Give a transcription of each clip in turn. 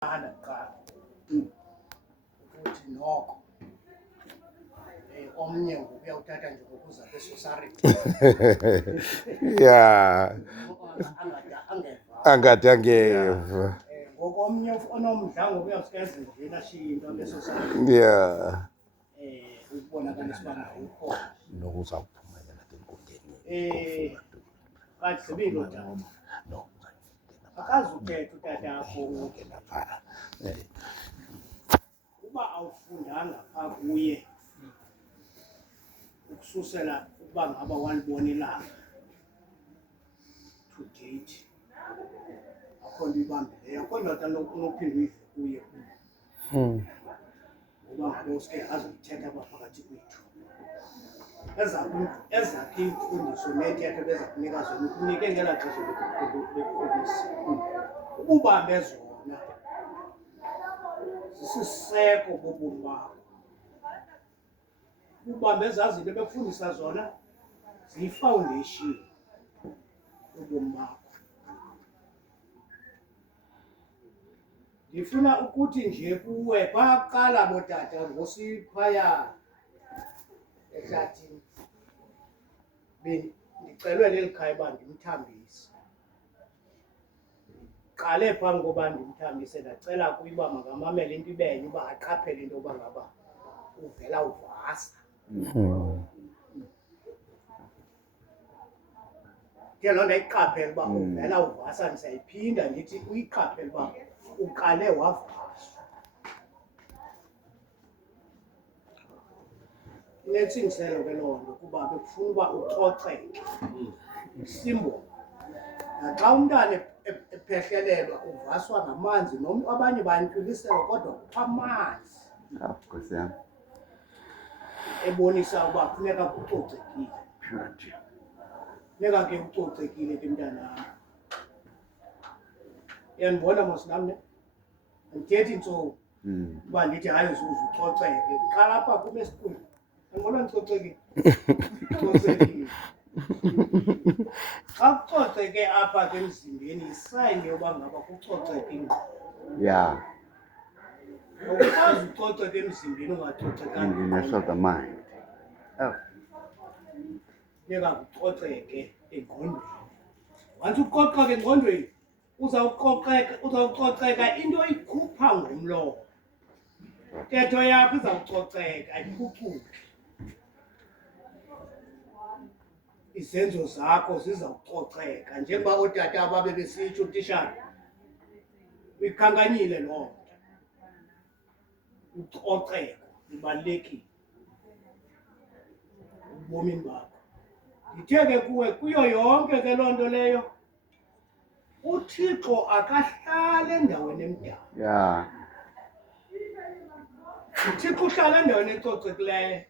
kuqala ukuthi noko omnye uyawuthatha nje ngokuza kwe-society Yeah. Angade angeva. ngokomnye onomdla ngokuyawusikeza njena ashiye into kwe-society Yeah. ukubonakalisa uba nayo ukhona Nokuzawuphumelela enkundleni. kagqibile utata akazi uthetha utatakho uba awufundanga phaa kuye ukususela ukuba ngaba walibona ilanga to date akho nto ibambileyo akho ndoda nophinde uyive kuye ngoba ngabe uske azoyithetha apha phakathi kwethu ezakhe iimfundiso nethetho beza kunika zona ukunike ngela xesha bekukholisa ububambe zona zisiseko bobomi bakho ubambe ezaa zinto bekufundisa zona ziyi-foundation yobomi bakho. Ndifuna ukuthi nje kuwe baqala bootata ngosiphaya ehlathini ndicelwe leli khaya uba ndimthambise. Qale phambi koba ndimthambise ndacela kuye uba makamamele into ibenye uba aqaphele into yoba ngaba uvela uvasa. Ke loo nto ayiqaphele uba uvela uvasa ndisayiphinda ndithi uyiqaphele uba uqale wavaswa. Inentsingiselo ke loo nto kuba bekufuna uba ucoceke isimboli. Naxa umntana ephehlelelwa uvaswa ngamanzi abanye bantywiliselwa kodwa kukho amanzi ebonisa uba funeka kucocekile. Funeka ke ucocekile ke mntanam. Uyandibona mos nam ne? Andithethi ntsomi uba ndithi hayi uzuze ucoceke. Qala apha kum esiqwini. Andibona ndicocekile? Ucocekile. Xa kucoceke apha ke emzimbeni yisayini yoba ngaba kucoceke ingqondo. Yeah. Awukwazi ucoceka emzimbeni ungacocekanga. Ingeniso the mind. Oh. Funeka kucoceke engqondweni. Once ucoceka engqondweni uzawucoceka into ikhupha ngomlomo. Intetho yakho izawucoceka iphucuke. Izenzo zakho zizawucoceka njengoba ootata babe besitsho utishara uyikhankanyile loo nto. Ucoceko lubalulekile ebomini bakho. Ndithe ke kuwe kuyo yonke ke loo nto leyo uThixo akahlali endaweni emdaka. Yeah. uThixo uhlala endaweni ecocekileyo.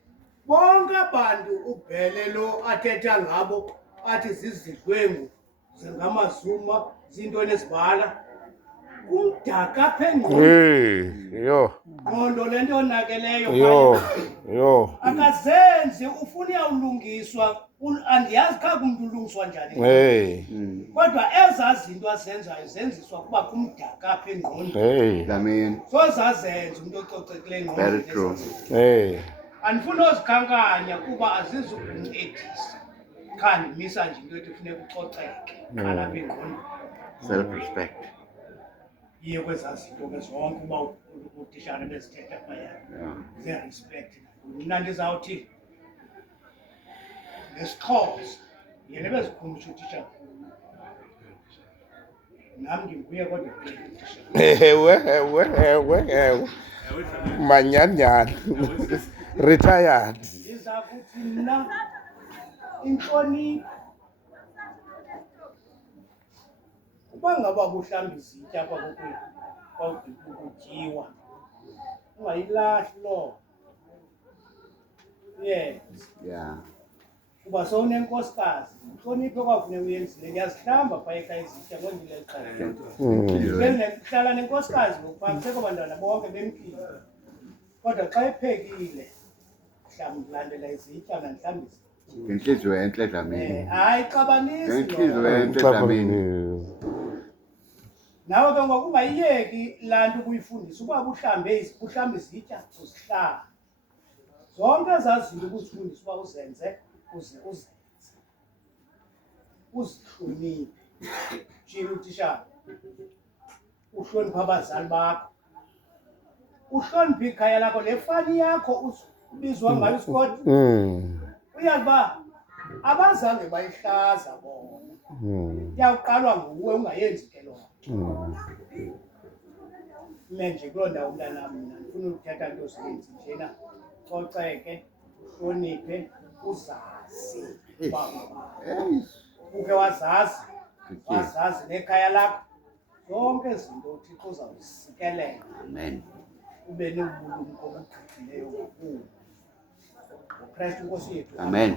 Bonke abantu ubhele lo athetha ngabo athi zizidlwengu zingamazuma zintoni ezibhala kumdaka apha engqondweni. Ngqondo le nto yonakeleyo akazenzi ufuna uyawulungiswa. Andiyazi kha kumntu ulungiswa njani kodwa ezaa zinto azenzayo zenziswa kuba kumdaka apha engqondweni. So zazenza umntu ococekileyo engqondweni. Andifuni ozikhankanya kuba azizukuncedisa. Kha ndimisa nje into ethi funeka ucoceke qalapha engqondweni. Self-respect. Iye kwezaa zinto ke zonke uba utishara bezithetha phaya ze-respect. Mna ndizawuthi nesiXhosa yena ebezikhumsha utishara. Nam ndinguye kodwa utishara. Ewe. Manyanyana. Retired. Ndiza kuthi mna intlonipho uba ngaba buhlamba izitya apha kokwethu kutyiwa ungayilahli loo. Yes. Yeah. Kuba sowunenkosikazi intlonipho ekwafuneka uyenzile. Ndiyazihlamba phaa ekhaya izitya ngondile xesha. Ndihlala nenkosikazi ngokuba kusekho bantwana bonke bempile. Kodwa xa ephekile ndilandela izitya nandihlambisa. Ngentliziyo entle Dlamini. Hayi xabanisi. Ngentliziyo entle Dlamini. nawe ke ngokungayiyeki laa nto ukuyifundisa uba uhlambe izitya uzihlala zonke ezaa zinto ukuzifundisa uba uzenze uzenze uzihloniphe. Tshilo utitshala uhloniphe abazali bakho, uhloniphe ikhaya lakho, le fani yakho ubizwa ngayo isikoti. Uyazi uba abazange bayihlaza bona, iyawuqalwa nguwe ungayenzi ke loo nto. Ime nje kuloo ndawo mntanam, mna ndifuna ukuthetha nto zininzi njena. Coceke, uhloniphe, uzazi uba ukhe wazazi nekhaya lakho, zonke izinto uThixo uzawuzisikelela. Amen. Ube nobulumko obugqithileyo ngokuwo. ngoKristu Nkosi yethu. Amen.